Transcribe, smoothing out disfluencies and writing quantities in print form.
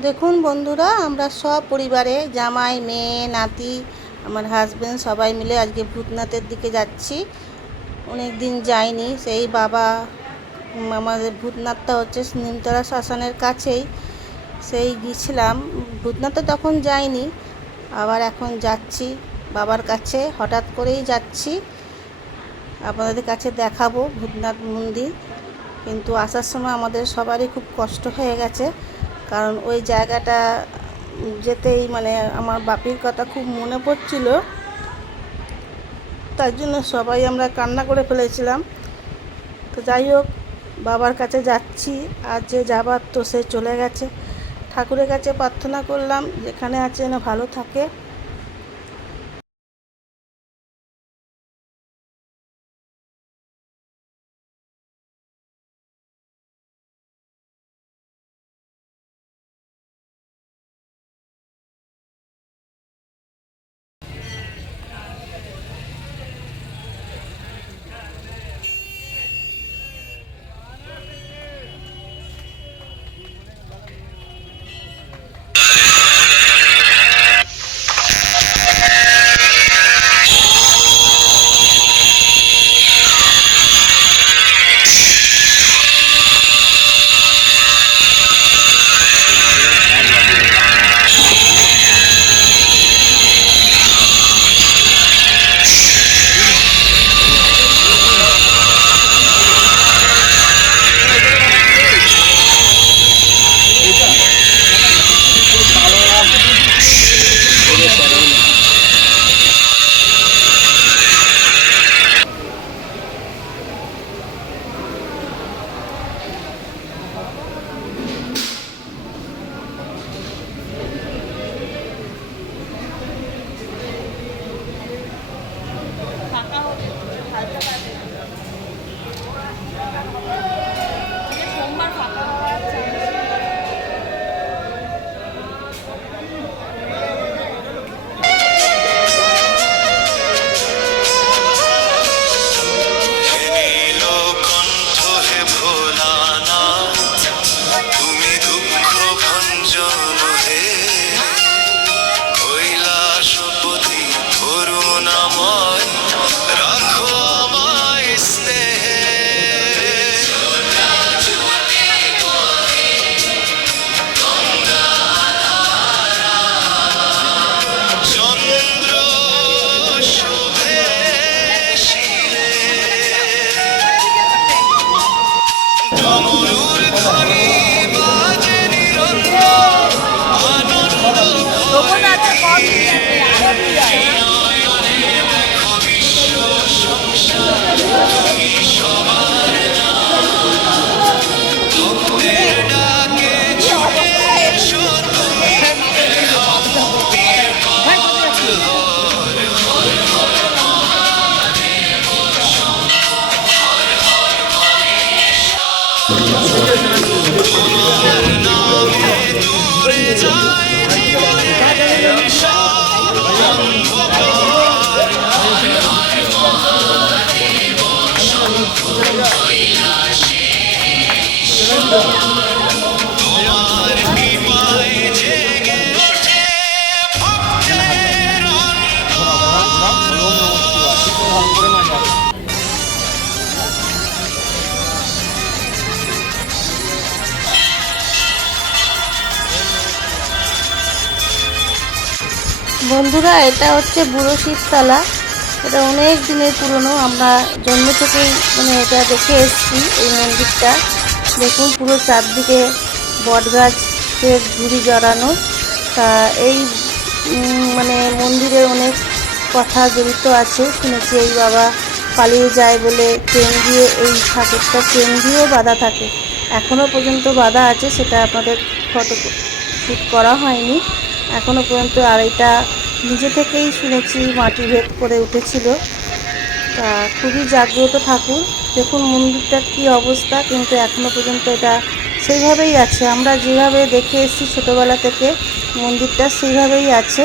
দেখুন বন্ধুরা, আমরা সব পরিবারে জামাই, মেয়ে, নাতি, আমার হাজবেন্ড সবাই মিলে আজকে ভূতনাথের দিকে যাচ্ছি। অনেক দিন যাইনি। সেই বাবা, আমাদের ভূতনাথটা হচ্ছে নিমতলা শ্মশানের কাছেই। সেই গিয়েছিলাম ভূতনাথে, তখন যাইনি, আবার এখন যাচ্ছি বাবার কাছে। হঠাৎ করেই যাচ্ছি, আপনাদের কাছে দেখাবো ভূতনাথ মন্দির। কিন্তু আসার সময় আমাদের সবারই খুব কষ্ট হয়ে গেছে, কারণ ওই জায়গাটা যেতেই আমার বাপির কথা খুব মনে পড়ছিল। তার জন্য সবাই আমরা কান্না করে ফেলেছিলাম। তো যাই হোক, বাবার কাছে যাচ্ছি। আর যে যাবার তো সে চলে গেছে। ঠাকুরের কাছে প্রার্থনা করলাম যেখানে আছে যেন ভালো থাকে। বন্ধুরা, এটা হচ্ছে বুড়ো শিবতলা। এটা অনেক দিনের পুরনো। আমরা জন্ম থেকেই এটা দেখে এসেছি এই মন্দিরটা। দেখুন, পুরো চারদিকে বটগাছের ঝুড়ি জড়ানো। তা এই মন্দিরে অনেক কথা জড়িত আছে। শুনেছি এই বাবা পালিয়ে যায় বলে চেন দিয়ে, এই ঠাকুরটা চেন দিয়েও বাঁধা থাকে। এখনও পর্যন্ত বাঁধা আছে, সেটা আপনাদের ফটো শ্যুট করা হয়নি এখনও পর্যন্ত। আর এটা নিজে থেকেই শুনেছি মাটি ভেদ করে উঠেছিল। তা খুবই জাগ্রত ঠাকুর। দেখুন মন্দিরটার কী অবস্থা, কিন্তু এখনও পর্যন্ত এটা সেইভাবেই আছে। আমরা যেভাবে দেখে এসেছি ছোটোবেলা থেকে, মন্দিরটা সেইভাবেই আছে।